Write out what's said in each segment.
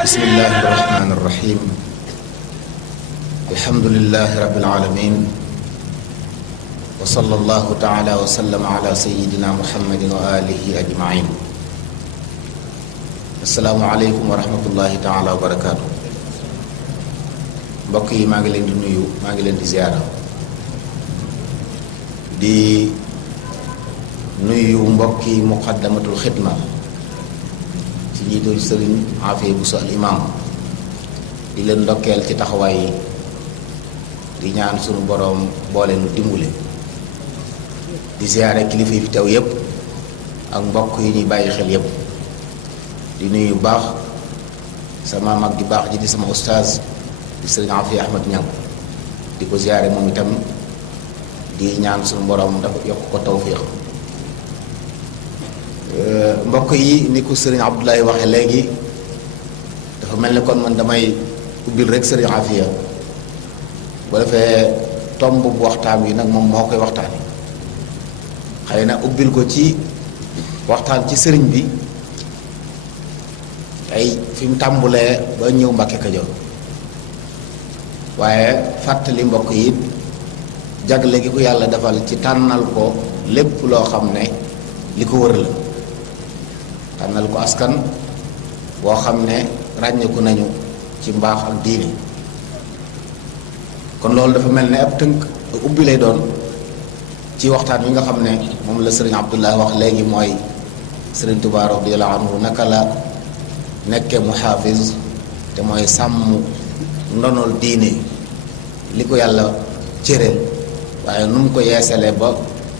bismillahi irrahmani irrahim alhamdulilahi rabbil alamin wa sallallahu taala wa sallama ala sayidina muhammadin wa alihi ajmain assalaamu aleykum wa rahmatullahi taala wa barakaatu. mbokk yi maa ngi leen di nuyu, maa ngi leen di ziyaara, di nuyu mbokki muqaddamatul xidma ci njiitul sëriñ Afee Buso al imaam, di leen ndokkeel ci taxawaay yi, di ñaan sunu boroom boole nu dimbule, di ziyaare kilifa yi fi teew yépp ak mbokk yi ñuy bàyyi xel yépp, di nuyu baax sama mag di baax ji di sama ustaaz di sëriñ Afee Ahmad Ñang, di ko ziyaare moom itam, di ñaan sunu boroom dafa yokk ko tawfiix. mbokk yi ni ko sëriñ Abdoulaye waxe léegi, dafa mel ni kon man damay ubbil rek sëriñ Afia bu defee tomb bu waxtaan wi nag moom moo koy waxtaani, xëy na ubbil ko ci waxtaan ci sëriñ bi tey fi mu tàmbulee ba ñëw Mbàkke Kajoor, waaye fàttali mbokk yi jagle gi ko yàlla defal ci tànnal ko lépp loo xam ne li ko wër la, tànnal ko askan boo xam ne ràññeeku nañu ci mbaax ak diine. kon loolu dafa mel ne ab tënk ubbi lay doon ci waxtaan wi nga xam ne moom la sëriñ Abdullah wax léegi, mooy sëriñ Tuubaa radiyallaahu anhu naka la nekke muhaafis, te mooy sàmm ndonol diine li ko yàlla cëreel, waaye nu mu ko yeesalee ba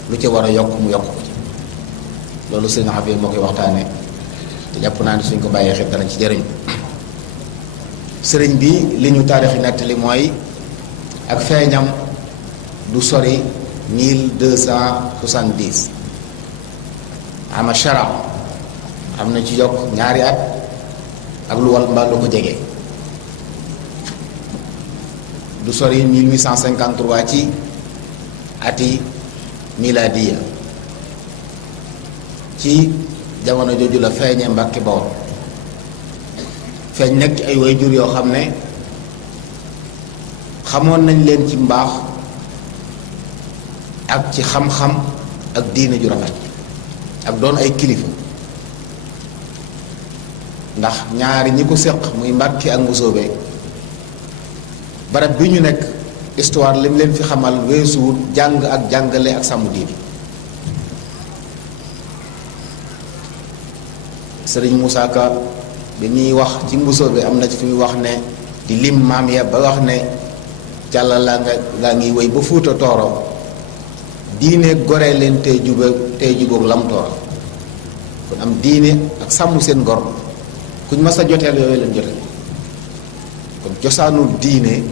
lu ci war a yokk mu yokk ko ci. loolu sëriñ Afee moo koy waxtaane, te jàpp naa ne suñ ko bàyyee xel dana ci jëriñ. sëriñ bi li ñu taarix yi nettali mooy ak feeñam du sori 1270 ama shara, am na ci yokk ñaari at ak lu wal mbaa lu ko jege, du sori 1853 ci ati miladiya. ci jamono jooju la feeñee Mbàkke Bawol, feeñ nekk ci ay waajur yoo xam ne xamoon nañ leen ci mbaax ak ci xam-xam ak diine ju rafet ak doon ay kilifa, ndax ñaari ñi ko séq muy Mbàkke ak Mbusoobe, barab bi ñu nekk histoire lim leen fi xamal weesuwut jàng ak jàngale ak sàmm diine. sëriñ Moussa Ka bi ñuy wax ci Mbusoobe am na ci fi muy wax ne di lim maam ya ba wax ne càlla laa ngi wéy ba Fuuta Tooro, diine gore leen tey jubóog lam tooro. kon am diine ak sàmm seen ngor kuñ mas a joteel yooyu leen joteel, kon cosaanul diine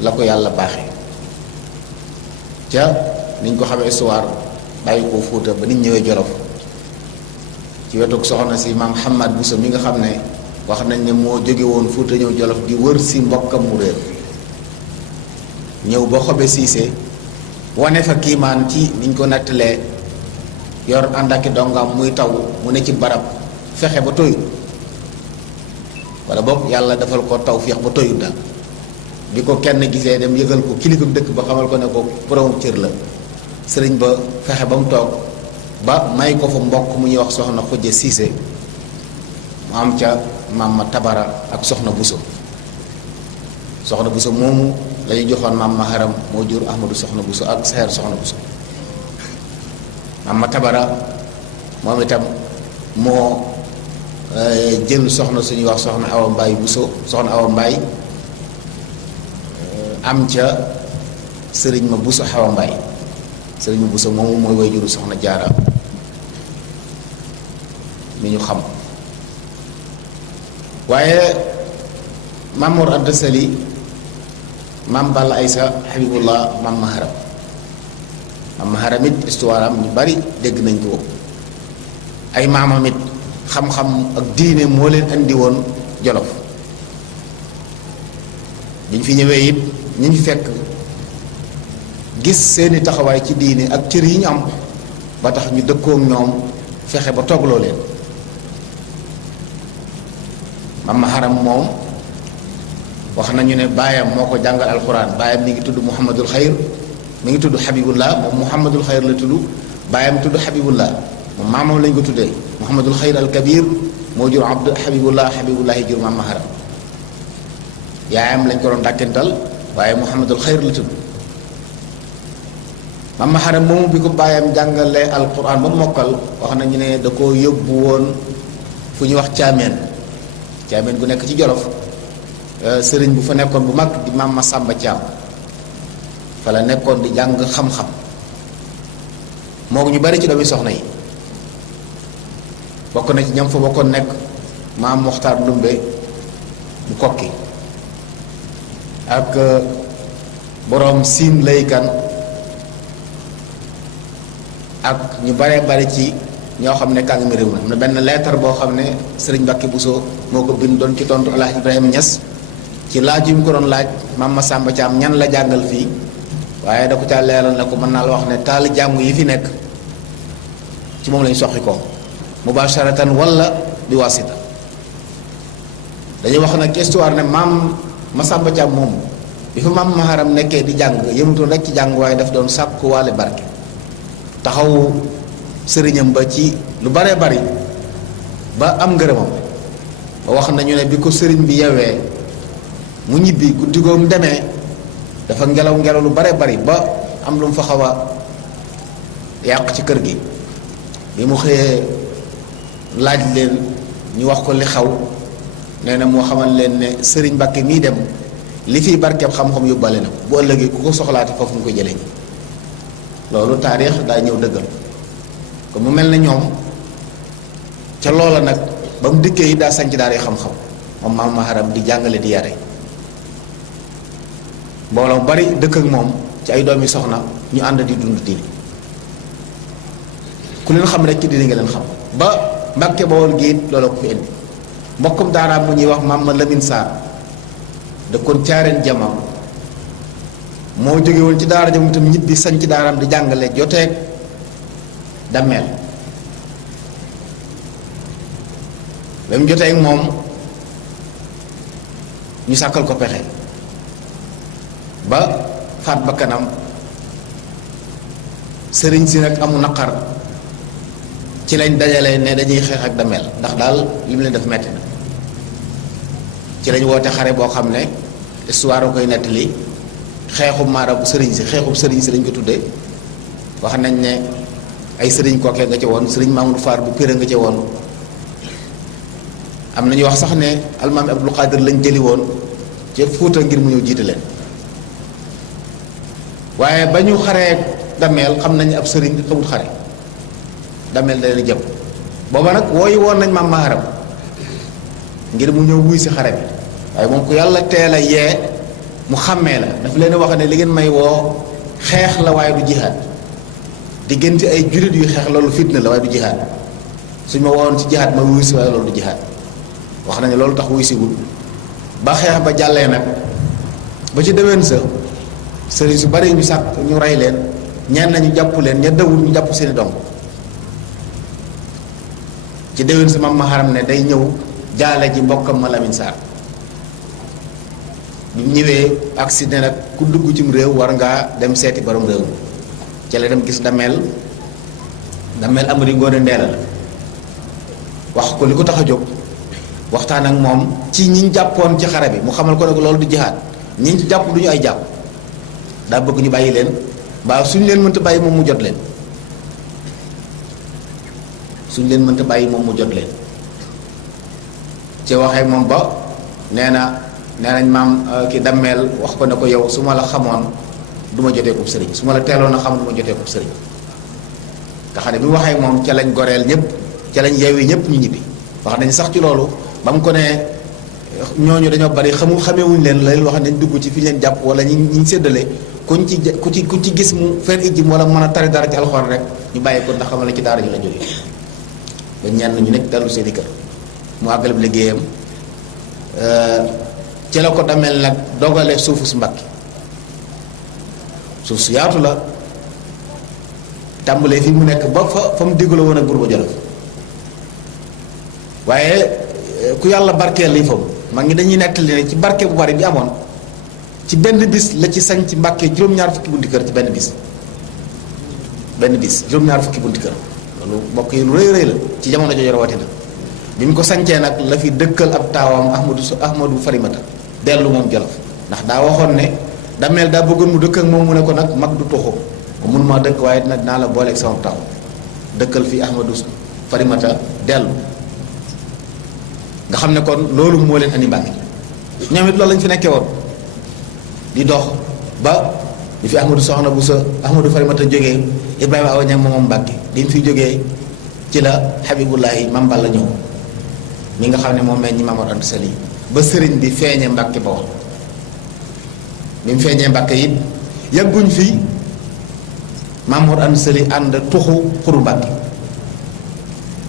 la ko yàlla baaxee ca niñ ko xamee histoire bàyyi ko Fuuta ba niñ ñëwee Jolof ci wetuk soxna si maam Hamad Buso mi nga xam ne wax nañ ne moo jóge woon Fuuta ñëw Jolof di wër si mbokkam mu réer, ñëw ba Xobe Siise wane fa kiimaan ci niñ ko nettalee, yor ànd ak dongam muy taw mu ne ci barab fexe ba toyut, wala boog yàlla defal ko tawfiix ba toyut daal. bi ko kenn gisee dem yëgal ko kilifa dëkk ba xamal ko ne ko borom cër la, sëriñ ba fexe ba mu toog ba may ko fa mbokk mu ñuy wax soxna Xujje Siise, mu am ca maam ma Tabara ak soxna Buso. soxna Buso moomu la ñu joxoon maam ma Haram moo jur Ahmadu soxna Buso ak Seer soxna Buso. maam ma Tabara moom itam moo jël soxna suñuy wax soxna Awa Mbaay Buso, soxna Awa Mbaay am ca sëriñ ma Buso Awa Mbaay. sëriñ ma Buso moomu mooy way juru soxna Jaara mi ñu xam. waaye Maam Mor Anta Sali, Maam Balla Aysa, Habibullah, Maam Maharam. Maam Maharam it histoire am ñu bari dégg nañ ko, ay maamam it xam-xam ak diine moo leen andi woon Jolof. biñ fi ñëwee it ñi ñu fekk gis seeni taxawaay ci diine ak cër yi ñu am ba tax ñu dëkkook ñoom fexe ba toogloo leen. Mama Haram moom wax nañu ne baayam moo ko jàngal alquran baayam mi ngi tudd Muhammadul Xayr mi ngi tudd Habibullah moom Muhammadul Xayr la tudd baayam tudd Habibullah moom maamam lañ ko tuddee Muhammadul Xayr al Kabir moo jur Abdu Habibullah Habibullah jur Mama Haram yaayam lañ ko doon dàkkental waaye Muhammadul Xayr la tudd Mama Haram moomu bi ko baayam jàngalee alquran ba mokkal wax nañu ne da koo yóbbu woon fu ñuy wax caameen bu nekk ci Jolof sëriñ bu fa nekkoon bu mag di Maam Masamba Caam fa la nekkoon di jàng xam-xam moo ñu bari ci doomi soxna yi bokk na ci ñam fa bokkoon nekk Maam Moxtaar Ndumbe bu kokki ak boroom siin laykan ak ñu baree bari ci ñoo xam ne kàngami réew mi am na benn leetar boo xam ne sëriñ Mbàkke Buso moo ko bind doon ci tontu Alaaji Ibrahima Ñas ci laaj yu mu ko doon laaj Maam Masamba Caam ñan la jàngal fii waaye da ko caa leeral ne ko mën naa la wax ne taal jàngu yi fi nekk ci moom lañu soxi ko mubasharatan wala bi wasita dañuy wax nag histoire ne Maam Masamba Caam moom bi fa Maam Maharam nekkee di jàng yëmutoon rek ci jàng waaye daf doon sàkku waale barke taxaw sëriñam ba ci lu baree bari ba am ngërëmam ba wax nañu ne bi ko sëriñ bi yewee mu ñibbi guddi goom demee dafa ngelaw lu baree bari ba am lu mu fa xaw a yàq ci kër gi bi mu xëyee laaj leen ñu wax ko li xaw nee na moo xamal leen ne sëriñ Mbàkke mii dem li fiy barkeeb xam-xam yóbbale na ko bu ëllëgee ku ko soxlaati foofu nga koy jëlee ñi loolu taarix daa ñëw dëggal kon mu mel ne ñoom ca loola nag ba mu dikkee yi daa sanc daara xam-xam moom Maam Maharam di jàngale di yare mbooloo mu bari dëkk ak moom ci ay doomi soxna ñu ànd di dund diini ku leen xam rek ci diini nga leen xam ba Mbàkke Bawol gi it loolu ko fi indi mbokkum daaraam mu ñuy wax Maam Lamin Saar dëkkoon caareen jama moo jóge woon ci daara jam itam ñibbi sañ ci daaraam di jàngale joteeg dammeel ba mu joteeg moom ñu sàkkal ko pexe ba faat bakkanam sëriñ si nag amu naqar ci lañ dajale ne dañuy xeex ak dammeel ndax daal li mu leen def metti na ci lañ woote xare boo xam ne histoire koy nettali xeexub maarabu sëriñ si lañ ko tuddee wax nañ ne ay sëriñ kookee nga ca woon sëriñ Mamadou Faar bu Pire nga ca woon am na ñu wax sax ne almaami Abdul Qadir lañ jëli woon ci Fuuta ngir mu ñëw jiite leen waaye ba ñu xaree dameel xam nañu ab sëriñ xamul xare dameel da leen jëm booba nag wooyu woon nañ Maam Maharam ngir mu ñëw wuy si xare bi waaye moom ku yàlla teel a yee mu xàmmee la dafa leen wax ne li ngeen may woo xeex la waaye du jihaad diggante ay jullit yu xeex loolu fitna la waaye du jihaad suñ ma wowoon ci jihaad ma wuy si waaye loolu du jihaad wax nañu loolu tax wuy si wul ba xeex ba jàllee nag ba ci déwén sa sëriñ su bari ñu sàkk ñu rey leen ñenn nañu jàpp leen ña dawul ñu jàpp seeni dong ci déwén sa Maam Maharam ne day ñëw jaale ji mbokkam ma Lamin Saar bi mu ñëwee accident nag ku dugg cim réew war ngaa dem seeti borom réew mi ci la dem gis dameel Amari Ngoone Ndeela la wax ko li ko tax a jóg waxtaan ak moom ci ñiñ jàppoon ci xare bi mu xamal ko ne ko loolu du jihaad ñiñ ci jàpp du ñu ay jàpp daa bëgg ñu bàyyi leen mbaa suñ leen mënta bàyyi moom mu jot leen ci waxee moom ba nee nañ maam ki dammeel wax ko ne ko yow su ma la xamoon du ma jotee ko sëriñ su ma la teeloon a xam du ma jotee ko sëriñ nga xam ne bi mu waxee moom ca lañ goreel ñëpp ca lañ yeewi ñëpp ñu ñibbi wax nañ sax ci loolu ba mu ko ne ñooñu dañoo bari xamewuñ leen la leen wax nañ dugg ci fi leen jàpp wala ñi séddale kuñ ci gis mu fen ijjim wala mën a tari dara ci alxuraan rek ñu bàyyi ko ndax xamal la ci daara ji la jógee ba ñenn ñu nekk dellu seeni kër mu àggaleb liggéeyam ci la ko dameel nag dogale suufu su Mbàkke suuf su yaatu la tàmbalee fi mu nekk ba fa mu diggaloo woon ak Buur ba Jolof waaye ku yàlla barkeel lii foofu mag ngi dañuy nettali ne ci barke bu bari bi amoon ci benn bis la ci sañ ci Mbàkke juróom-ñaar fukki bunti kër ci benn bis juróom-ñaar fukki bunti kër loolu mbokk yi lu rëy rëy la ci jamono jooju rawatina bi mu ko sañcee nag la fi dëkkal ab taawam Ahmadu Farimata dellu moom Jolof ndax daa waxoon ne dameel daa bëggoon mu dëkk ak moom mu ne ko nag mag du toxu ko mun maa dëkk waaye nag dinaa la booleeg sama taaw dëkkal fi Ahmadu Farimata dellu nga xam ne kon loolu moo leen andi Mbàkke ñoom it loolu lañ fi nekkee woon di dox ba di fi Ahmadu Farimata jógee Ibrahima Awa Ñaŋ moom Mbàkke di mu fi jógee ci la Habibullahi Mame Balla ñëw mi nga xam ne moom meññ Maam Mor Anta Sali ba sëriñ bi feeñe Mbàkke ba woon bi mu feeñee Mbàkke it yàgguñ fi Maam Mor Anta Sali ànd tuxu Xuru Mbàkke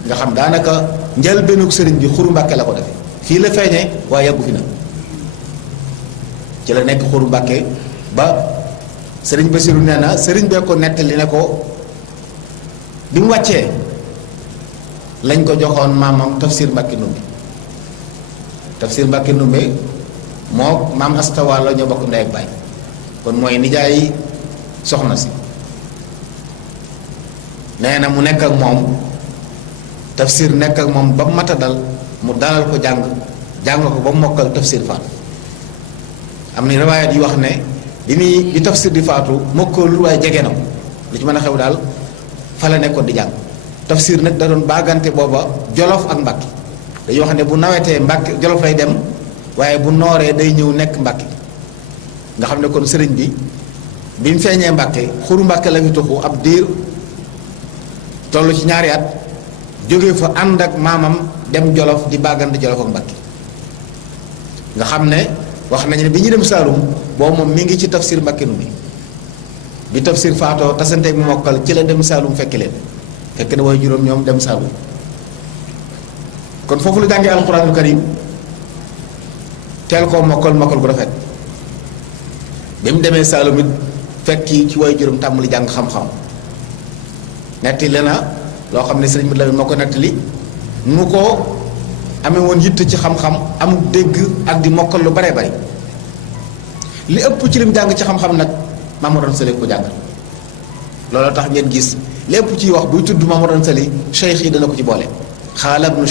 nga xam daanaka njëlbéenug sëriñ bi Xuru Mbàkke la ko defe fii la feeñee waaye yàggu fi na ci la nekk Xuru Mbàkke ba sëriñ Basiru nee na sëriñ bee ko nettali ne ko bi mu wàccee lañ ko joxoon maamam Tafsir Mbàkke Ndumbe Tafsir Mbàkke Ndumbe moo maam Astawa la ñoo bokk ndey ak baay kon mooy nijaay soxna si nee na mu nekk ak moom Tafsir nekk ak moom ba mata dal mu dalal ko jàng ko ba mu mokkal Tafsir faatu am na riwaayat yi wax ne bi Tafsir di faatu mokkalul waaye jege na ko lu ci mën a xew daal fa la nekkoon di jàng Tafsir nag da doon baagante booba Jolof ak Mbàkke dañuy wax ne bu nawetee Mbàkke Jolof lay dem waaye bu nooree day ñëw nekk Mbàkke nga xam ne kon sëriñ bi mu feeñee Mbàkke Xuru Mbàkke la ñu tuxu ab diir toll ci ñaari at jóge fa ànd ak maamam dem Jolof di baagante Jolof ak Mbàkke nga xam ne wax nañu ne bi ñu dem Saalum boobu moom mi ngi ci Tafsir Mbàkke Ndumbe bi Tafsir faatoo tasante mu mokkal ci la dem Saalum fekk leen fekk na way juróom ñoom dem Saalum kon foofu la jàngee alxuraanul karim teel koo mokkal gu rafet bi mu demee Saalum it fekki ci way juróom tàmbali jàng xam-xam nettali na loo xam ne sëriñ bi la moo ko nettali nu ko amee woon yitte ci xam-xam amul dégg ak di mokkal lu bare bari li ëpp ci lim jàng ci xam-xam nag Maam Mor Anta Sali ko jàngal loolu tax ngeen gis li ëpp ciy wax buy tudd Maam Mor Anta Sali cheikh yi dana ko ci boole xaala ibnu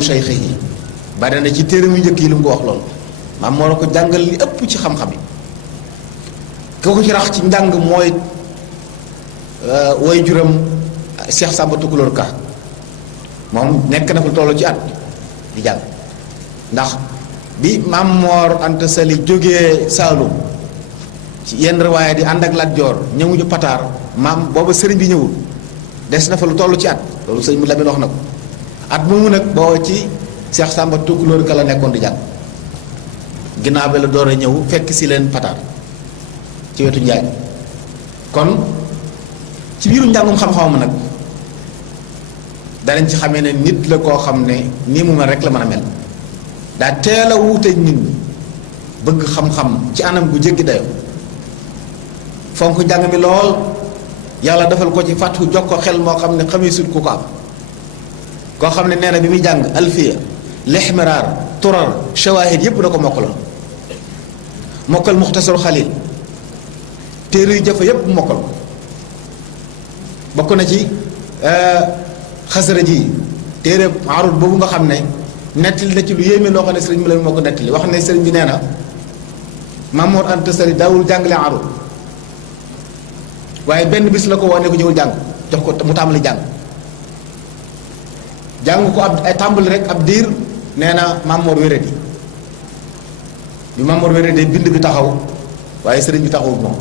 cheikhihi bari na ci téeram yu njëkk yi lu mu ko wax loolu Maam Mor ko jàngal li ëpp ci xam-xam yi ko ci rax ci njàng mooy way juram Cheikh Samba Tukulóor Ka moom nekk na fa tollu ci at di jàng ndax bi Maam Mor Anta Sali jógee Saalum ci yenn riwaaya di ànd ak Lat Joor ñëwuñu Pataar maam booba sëriñ bi ñëwul des na fa lu toll ci at loolu sëriñ mu Lamin wax na ko at moomu nag boo ci Cheikh Samba Tukulóor Ka la nekkoon di jàng ginnaaw bi la door a ñëw fekk si leen Pataar ci wetu Njaay kon ci biiru njàngum xam-xamam nag danañ ci xamee ne nit la koo xam ne nii mu mel rek la mën a mel daa teel a wuuteeg nit ñi bëgg xam-xam ci anam gu jéggi dayo fonk njàng mi lool yàlla defal ko ci fàttu jox ko xel moo xam ne xamee sut ku ko am koo xam ne nee na bi muy jàng alfiya lixmiraar turar shawahid yépp da ko mokkaloon mokkal muxtasaru xalil téere yu jafe yépp mokkal ko bokk na ci xasara ji téere arut boobu nga xam ne nettali na ci lu yéeme loo xam ne sëriñ bi la moo ko nettali wax ne sëriñ bi nee na Maam Mor Anta Sali daawul jàngale arut waaye benn bis la ko woo ne ko ñëwul jàng jox ko mu tàmbali jàng ko ab ay tàmbali rek ab diir nee na Maam Mor wéradi bi Maam Mor wéradi bind bi taxaw waaye sëriñ bi taxawul moom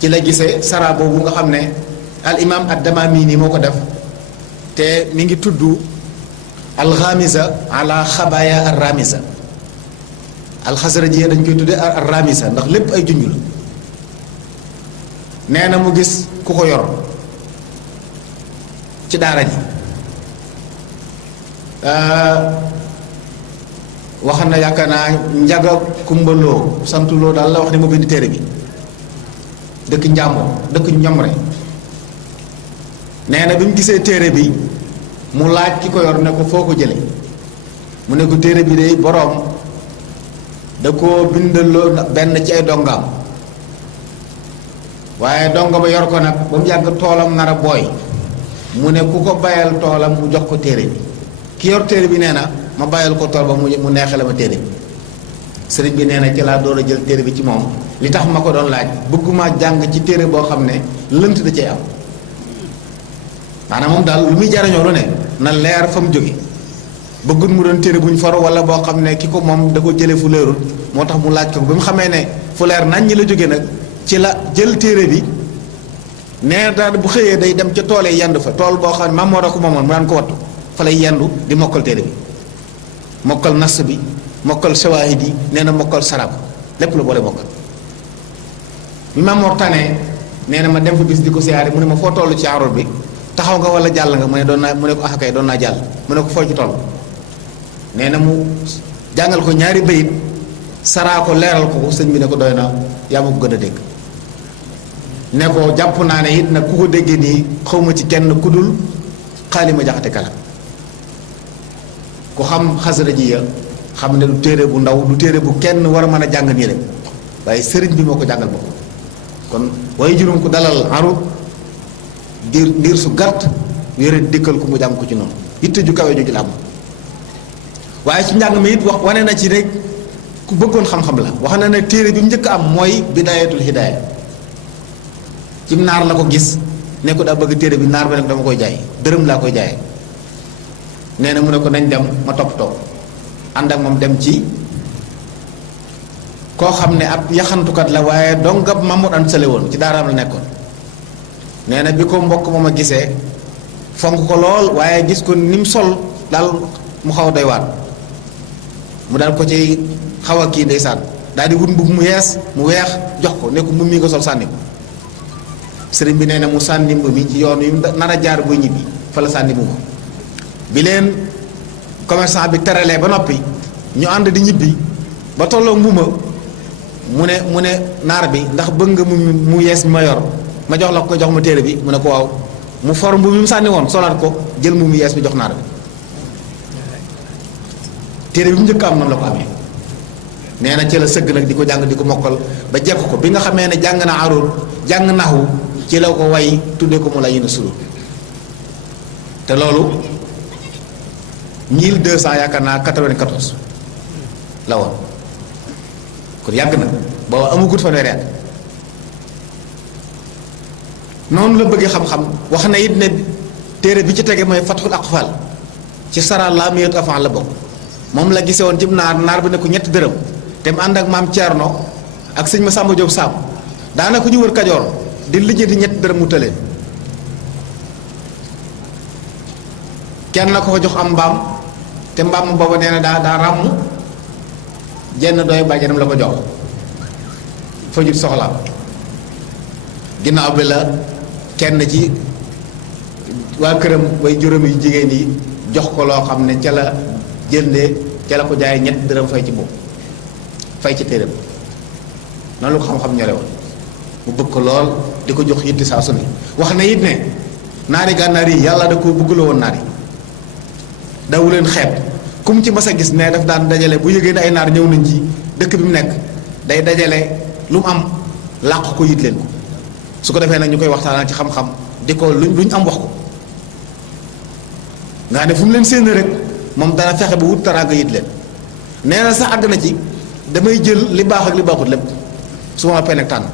ci la gisee sara boobu nga xam ne al imam ad-Damamini moo ko def te mi ngi tudd alxamisa ala xabaaya ar-ramisa alxasraji dañ koy tuddee ar-ramisa ndax lépp ay junj la nee na mu gis ku ko yor ci daara ji wax na yaakaar naa njaga kumbaloo santuloo daal la wax ne ma bind téere bi dëkk njàmboo dëkk ñomre nee na bi mu gisee téere bi mu laaj ki ko yor ne ko foo ko jële mu ne ko téere bi de boroom da koo bindaloo benn ci ay dongaam waaye donga ba yor ko nag ba mu yàgg toolam nar a booy mu ne ku ko bayal toolam mu jox ko téere bi ki yor téere bi nee na ma bayal ko tool ba mu neexale ma téere bi sëriñ bi nee na ci laa door a jël téere bi ci moom li tax ma ko doon laaj bëgguma jàng ci téere boo xam ne lënt da cay am maanaam moom daal lu muy jariñoo lu ne na leer fa mu jóge bëggut mu doon téere bu ñu for wala boo xam ne ki ko moom da ko jële fu leerul moo tax mu laaj ko bi mu xamee ne fu leer nañ ñi la jóge nag ci la jël téere bi nee daal bu xëyee day dem ca tool yi yendu fa tool boo xam ne maam moo da ko moomoon mu daan ko wattu fa lay yendu di mokkal téere bi mokkal nas bi mokkal shawaahid yi nee na mokkal sarab lépp la boole mokkal bi maam moo tanee nee na ma dem fa bis di ko siyaare mu ne ma foo toll ci arul bi taxaw nga wala jàll nga mu ne doon naa mu ne ko axakay doon naa jàll mu ne ko foo ci toll nee na mu jàngal ko ñaari bayit saraa ko leeral ko sëñ bi ne ko doy na yaa ma ko gën a dégg ne ko jàpp naa ne it nag ku ko déggee nii xawma ci kenn ku dul xaalima jaxate kala ku xam xasara ji ya xam ne du téere bu ndaw du téere bu kenn war a mën a jàng nii rek waaye sëriñ bi moo ko jàngal boppam kon waaye juróom ko dalal arut diir su gàtt wéere dikkal ko mu jàng ko ci noonu itte ju kawe jooju la am waaye ci njàng mi it wax wane na ci rek ku bëggoon xam-xam la wax na ne téere bi mu njëkk am mooy bidaayatul hidaaya ci naar la ko gis ne ko daa bëgg téere bi naar ba ne dama koy jaay dërëm laa koy jaayee nee na mu ne ko nañ dem ma topp ànd ak moom dem ci koo xam ne ab yaxantukat la waaye dongab Mamour Anta Sali woon ci daaraam la nekkoon nee na bi ko mbokk moom a gisee fonk ko lool waaye gis ko ni mu sol daal mu xaw a doy waat mu daal ko ci xaw a kii ndeysaan daal di wut mbubb mu yees mu weex jox ko ne ko mbubb mi nga sol sànni ko sëriñ bi nee na mu sànni mbubb mi ci yoon yu nar a jaar buy ñibbi fa la sànni mbubb bi leen commerçant bi teralee ba noppi ñu ànd di ñibbi ba tolloo mbuma mu ne naar bi ndax bëgg nga mu yees mi ma yor ma jox la ko jox ma téere bi mu ne ko waaw mu for mbubb mi mu sànni woon solaat ko jël mbubb mu yees bi jox naar bi téere bi mu njëkk am noonu la ko amee nee na ci la sëgg nag di ko jàng di ko mokkal ba jekk ko bi nga xamee ne jàng na arul jàng naxu ci la ko way tudde ko mu la yéen a sulu te loolu 1200 yaakaar naa 94 la woon kon yàgg na booba amagut fanweeri at noonu la bëggee xam-xam wax na it ne téere bi ci tege mooy Fathul Aqfal ci sara laamiyatu afan la bokk moom la gisee woon ci naar bi ne ko ñetti dërëm te mu ànd ak maam Thierno ak sëñ Masamba Diop Sam daanaka ñu wër Kajoor di lijjanti ñetti dërëm mu tëleen kenn na ko fa jox am mbaam te mbaam booba nee na daa ràmm jenn doy bàjjanam la ko jox fajut soxla ginnaaw bi la kenn ci waa këram way juróom yu jigéen yi jox ko loo xam ne ca la jëndee ca la ko jaay ñetti dërëm fay ci boobu fay ci téeram noonu la ko xam-xam ñore woon mu bëgg ko lool di ko jox yitti saa su ne wax na it ne naari gànnaar yi yàlla da koo bëggloo woon naar yi dawu leen xeeb ku mu ci mas a gis ne daf daan dajale bu yëgee ne ay naar ñëw nañ ci dëkk bi mu nekk day dajale lu mu am làq ko yit leen ko su ko defee nag ñu koy waxtaanal ci xam-xam di ko luñ am wax ko nga ne fu mu leen séen rek moom dana fexe ba wut taraanga yit leen nee na sax àgg na ci damay jël li baax ak li baaxut lépp su ma noppee nag tànn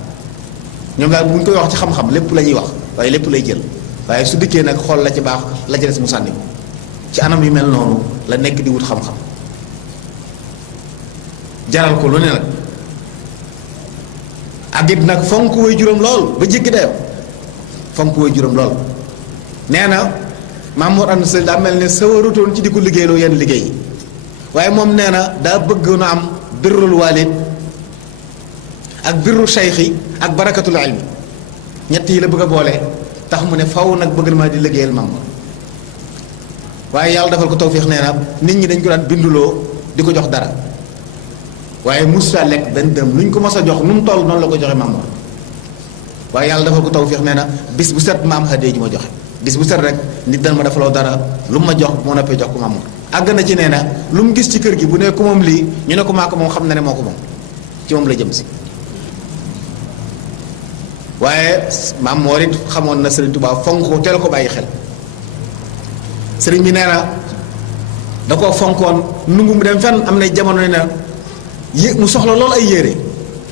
ñoom daal bu ñu koy wax ci xam-xam lépp la ñuy wax waaye lépp lay jël waaye su dikkee nag xool la ci baax la ci des mu sànni ko ci anam yu mel noonu la nekk di wut xam-xam jaral ko lu ne nag ak it nag fonk way juróom lool ba jéggi dayoo fonk way juróom lool nee na Maam Mor Anta Sali daa mel ne sawarutoon ci di ko liggéeyloo yenn liggéey yi waaye moom nee na daa bëgg na am birrul waalid ak birru cheikhi ak barakatul ilmi ñett yi la bëgg a boole tax mu ne faw nag bëgg na ma di liggéeyal Maam Mor waaye yàlla defal ko tawfiix nee na nit ñi dañ ko daan binduloo di ko jox dara waaye musta lekk benn dëm lu ñu ko mos a jox nu mu toll noonu la ko joxe Maam Mor waaye yàlla defal ko tawfiix nee na bis bu set ma am hadiya ji ma joxe bis bu set rek nit dana ma defaloo dara lu mu ma jox moo noppee jox ko Mamour àgg na ci nee na lu mu gis ci kër gi bu ne ko moom lii ñu ne ko maa ko moom xam na ne moo ko moom ci moom la jëm si. waaye Mamour it xamoon na Serigne Touba fonk ko teel ko bàyyi xel Serigne bi nee na da koo fonkoon nungu mu dem fenn am na jamono ne na mu soxla lool ay yére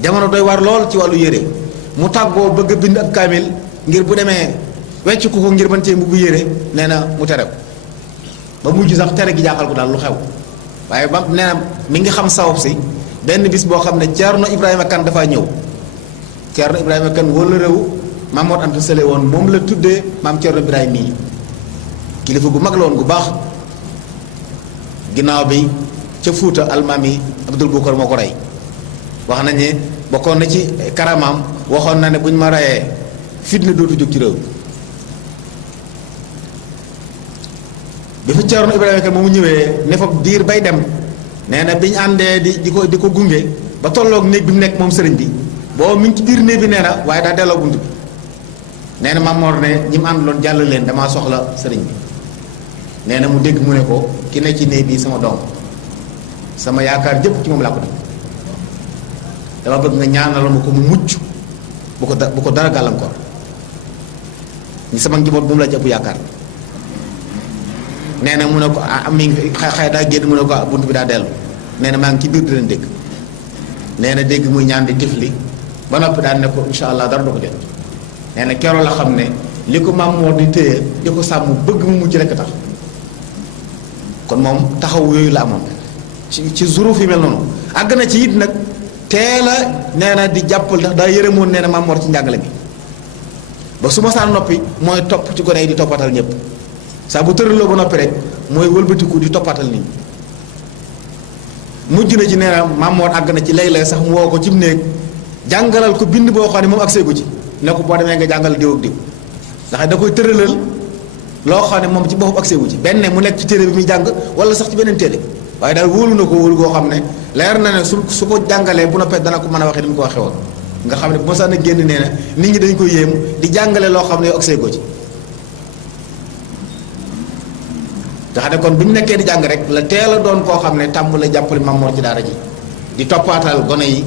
jamono doy war lool ci wàllu yére mu tàggoo bëgg a bind ab kaamil ngir bu demee wecc ko ngir mën cee mbubbu yére nee na mu tere ko ba mujj sax tere gi jaaxal ko daal lu xew waaye ba nee na mi ngi xam sabab si benn bis boo xam ne Ceerno Ibrahima Kane dafaa ñëw Ceerno Ibrahima Kane wala réew Mamour Anta Sali woon moom la tuddee maam Ceerno Ibrahima mii kilifa gu mag la woon gu baax ginnaaw bi ca Fuuta almaami Abdul Bukar moo ko rey wax nañ ne bokkoon na ci karamaam waxoon na ne buñ ma reyee fitna dootu jóg ci réew bi fa Ceerno Ibrahima Kane moomu ñëwee ne fa diir bay dem nee na bi ñu àndee di ko gunge ba tolloog néeg bi mu nekk moom sëriñ bi boo mi ngi ci biir néeg bi nee na waaye daa delloo bunt bi nee na Mamour ne ñi mu àndaloon jàll leen damaa soxla sëriñ bi nee na mu dégg mu ne ko ki ne ci néeg bi sama doom sama yaakaar jëpp ci moom laa ko def dama bëgg nga ñaanal ma ko mu mucc bu ko dara gàllankoor ñi sama njaboot bu mu la jàpp yaakaar nee na mu ne ko ah mi ngi xay daa génn mu ne ko bunt bi daa dellu nee na maa ngi ci biir di leen dégg nee na dégg muy ñaan di tifli ba noppi daan ne ko incha allah dara du ko jot nee na keroo la xam ne li ko Mamour di téye di ko sàmm bëgg mu mujj rekk tax kon moom taxaw yooyu la amoon ci zuruf yi mel noonu àgg na ci it nag teel a nee na di jàppal ndax daa yërëmoon nee na Mamour ci njàngale bi ba su ma saan noppi mooy topp ci gone yi di toppatal ñëpp saa bu tëraloo ba noppi rek mooy wëlbatiku di toppatal nit ñi mujj na ci nee na Mamour àgg na ci léeg-léeg sax mu woo ko ci mu néeg jàngalal ko bind boo xam ne moom ak seegu ci ne ko boo demee nga jàngal diw ak diw ndax da koy tëralal loo xam ne moom ci boppam ak seegu ci benn mu nekk ci téere bi muy jàng wala sax ci beneen téere waaye daal wóolu na ko wóolu goo xam ne leer na ne su ko jàngalee bu noppee dana ko mën a waxee ni mu ko waxee woon nga xam ne bu ma sax na génn nee na nit ñi dañ ko yéem di jàngale loo xam ne yow ak seegoo ci nga xam ne kon bu ñu nekkee di jàng rek la teel a doon koo xam ne tàmm la jàppale Mamour ci daara ji di toppaatal gone yi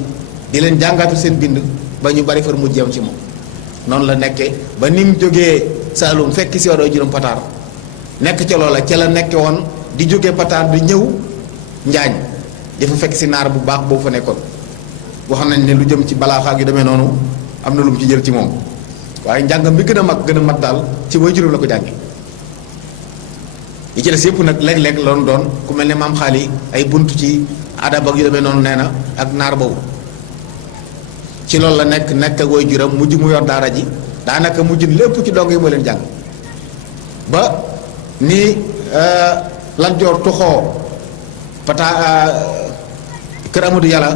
di leen jàngaatul seen bind ba ñu bari far mujjeem ci moom noonu la nekkee ba ni mu jógee Saalum fekk si wadoo juróom Pataar nekk ca loola ca la nekke woon di jógee Pataar di ñëw Njaañ dafa fekk si naar bu baax boobu fa nekkoon wax nañ ne lu jëm ci balaaxa yu demee noonu am na lu mu ci jël ci moom waaye njàngam bi gën a mat daal ci way juróom la ko jànge yi ci des yëpp nag léeg-léeg loolu doon ku mel ne maam xaali ay bunt ci adab ak yu demee noonu nee na ak naar boobu ci loolu la nekk ak way juróom mujj mu yor daara ji daanaka mujj lépp ci dong yi moo leen jàng ba ni Lat Joor tuxoo kër Amadou Yàlla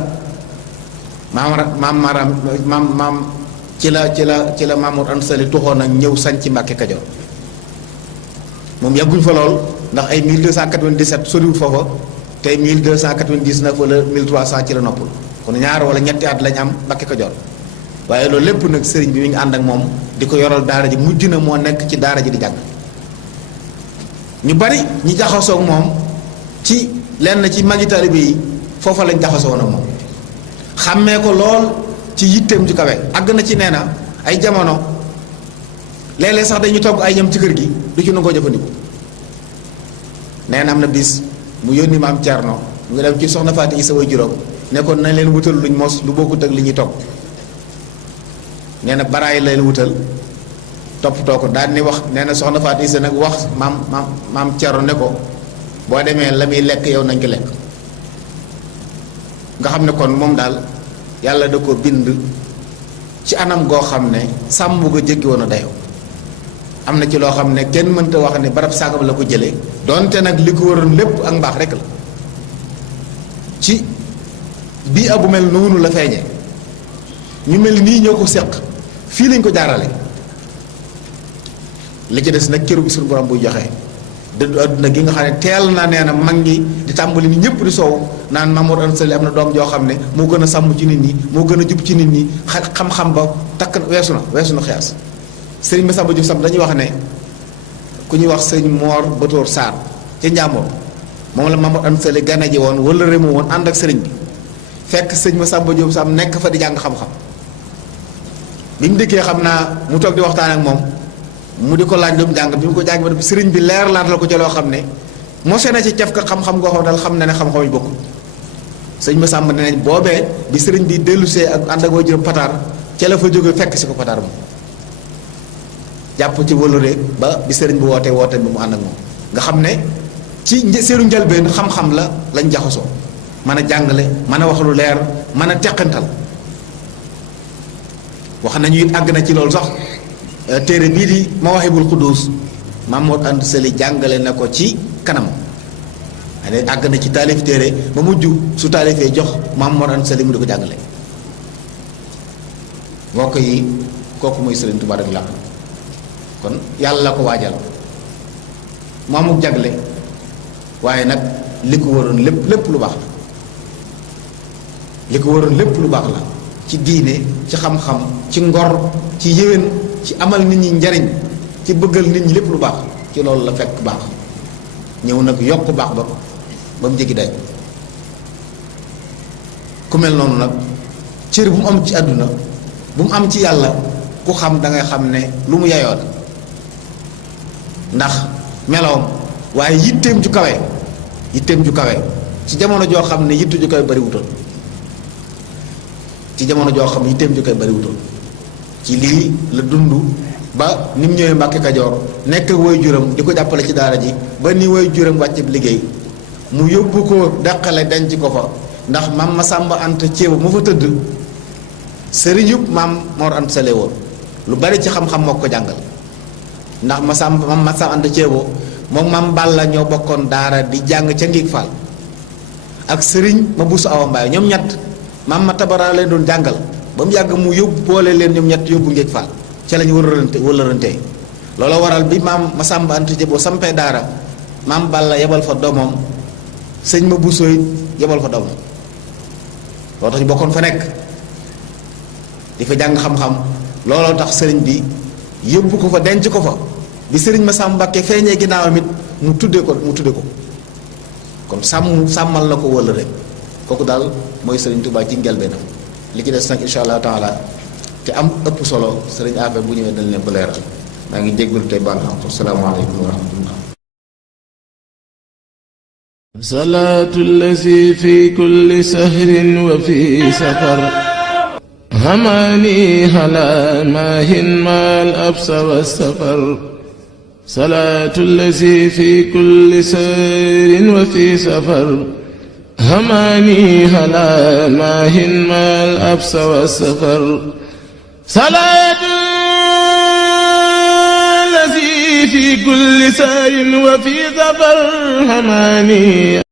maam ci la Mamour Anta Sali tuxoo nag ñëw sañ ci Mbàkke Kajoor moom yàgguñ fa lool ndax ay 1297 soriwul foofa tey 1299 wala 1300 ci la noppul kon ñaar wala ñetti at lañ am Mbàkke Kajoor waaye loolu lépp nag sëriñ bi mi ngi ànd ak moom di ko yoral daara ji mujj na moo nekk ci daara ji di jàng ñu bari ñi jaxasoo ak moom ci lenn ci magi taalibe yi foofa lañ jaxasoo woon ak moom xàmmee ko lool ci yitteem ju kawe àgg na ci nee na ay jamono léeg-léeg sax dañuy togg ay ñam ci kër gi du ci nangoo jëfandiku nee na am na bis mu yónni maam Thierno mu ngi dem ci soxna Faati Isa way juróom nekkoon nañ leen wutal luñ mos lu bokkut ak li ñuy togg nee na baraay leen wutal toppatoo ko daal ni wax nee na soxna Faati Isa nag wax maam Thierno ne ko boo demee la muy lekk yow nañ ko lekk nga xam ne kon moom daal yàlla da ko bind ci anam goo xam ne sàmm ko jéggi woon a dayoo am na ci loo xam ne kenn mënta wax ne barab sàngam la ko jëlee donte nag li ko waroon lépp ak mbaax rek la ci bii abu mel noonu la feeñee ñu mel nii ñoo ko seq fii lañ ko jaarale li ci des nag cëru bi suñu borom buy joxe dëddu àdduna gi nga xam ne teel na nee na mag ngi di tàmbali ni ñëpp di soow naan Mamour Anta Sali am na doom joo xam ne moo gën a sàmm ci nit ñi moo gën a jub ci nit ñi xam-xam ba takk weesu na xiyaas Sëriñ Masamba Diouf Samb dañuy wax ne ku ñuy wax sëñ Moor Batoor Sarr ca Njàmbur moom la Mamadou Anta Sali gane ji woon wala rému woon ànd ak sëriñ bi fekk sëñ Masamba Diop Sam nekk fa di jàng xam-xam bi mu dikkee xam naa mu toog di waxtaan ak moom mu di ko laaj lu mu jàng bi mu ko jàng ba sëriñ bi leer laat la ko ca loo xam ne mose na ci caf ka xam-xam goo xam dal xam na ne xam-xam yi bokkul sëñ Masamba ne nañ boobee bi sëriñ bi dellusee ak ànd ak waa juróom Pataar ca la fa jóge fekk si ko Pataar moom jàpp ci wëlure ba bi sëriñ bi wootee woote bi mu ànd ak moom nga xam ne ci seenu njëlbeen xam-xam la lañ jaxasoo mën a jàngale mën a wax lu leer mën a teqantal wax nañu it àgg na ci loolu sax téere bii di Mawahibul Quddus Mamadou Anta Sali jàngale na ko ci kanam àgg na ci taalif téere ba mujj su taalifee jox Mamadou Anta Sali mu di ko jàngale mbokk yi kooku mooy Sëriñ Tuubaa rek la kon yàlla la ko waajal mu amuk jagle waaye nag li ko waroon lépp lu baax la li ko waroon lépp lu baax la ci diine ci xam-xam ci ngor ci yéwén ci amal nit ñi njariñ ci bëggal nit ñi lépp lu baax ci loolu la fekk baax ñëw nag yokk baax ba mu jéggi day ku mel noonu nag cër bu mu am ci àdduna bu mu am ci yàlla ku xam da ngay xam ne lu mu yayoo la ndax meloom waaye yitteem ju kawe ci jamono joo xam ne yitte ju kawe bari wutoon ci lii la dund ba ni mu ñëwee Mbàkke Kajoor nekk woy juram di ko jàppale ci daara ji ba ni woy juram wàcce liggéey mu yóbbu ko dàqale denc ko fa ndax maam Masamba Anta Ceebo mu fa tëdd sëriñub maam Mor Anta Sali woon lu bari ci xam-xam moo ko jàngal ndax maam Masamba Anta Ceebo moom maam Balla ñoo bokkoon daara di jàng ca Ngiig Fall ak sëriñ ma busu Awa Mbaay ñoom ñett maam ma tabara leen doon jàngal ba mu yàgg mu yóbbu boole leen ñoom ñett yóbbu Ngiig Fall ca lañu wërërante loolu waral bi maam Masamba Anta Ceebo sampee daara maam Balla yebal fa doomam sëñ ma busooy yebal fa doomam loolu tax ñu bokkoon fa nekk di fa jàng xam-xam looloo tax sëriñ bi yóbbu ko fa denc ko fa bi sëriñ Masamba Mbàkke feeñee ginnaawam it mu tudde ko kon sàmmal na ko wëla rek kooku daal mooy sëriñ Tuubaa ci njëlbeenam li ci des nag insha allah taala te am ëpp solo sëriñ Afe bu ñëwee dañ leen ko leeral maa ngi jéggul tey baal xam asalaamaaleykum wa rahmatullah salaatu allazi fi kulli sahrin wa fi safar hamani hala maahin maal absa wa safar salaatu allazi fi kulli sahrin wa fi safar hamani hala maahin maal absa wa safar salaatu allazi fi kulli sahrin wa fi safar hamani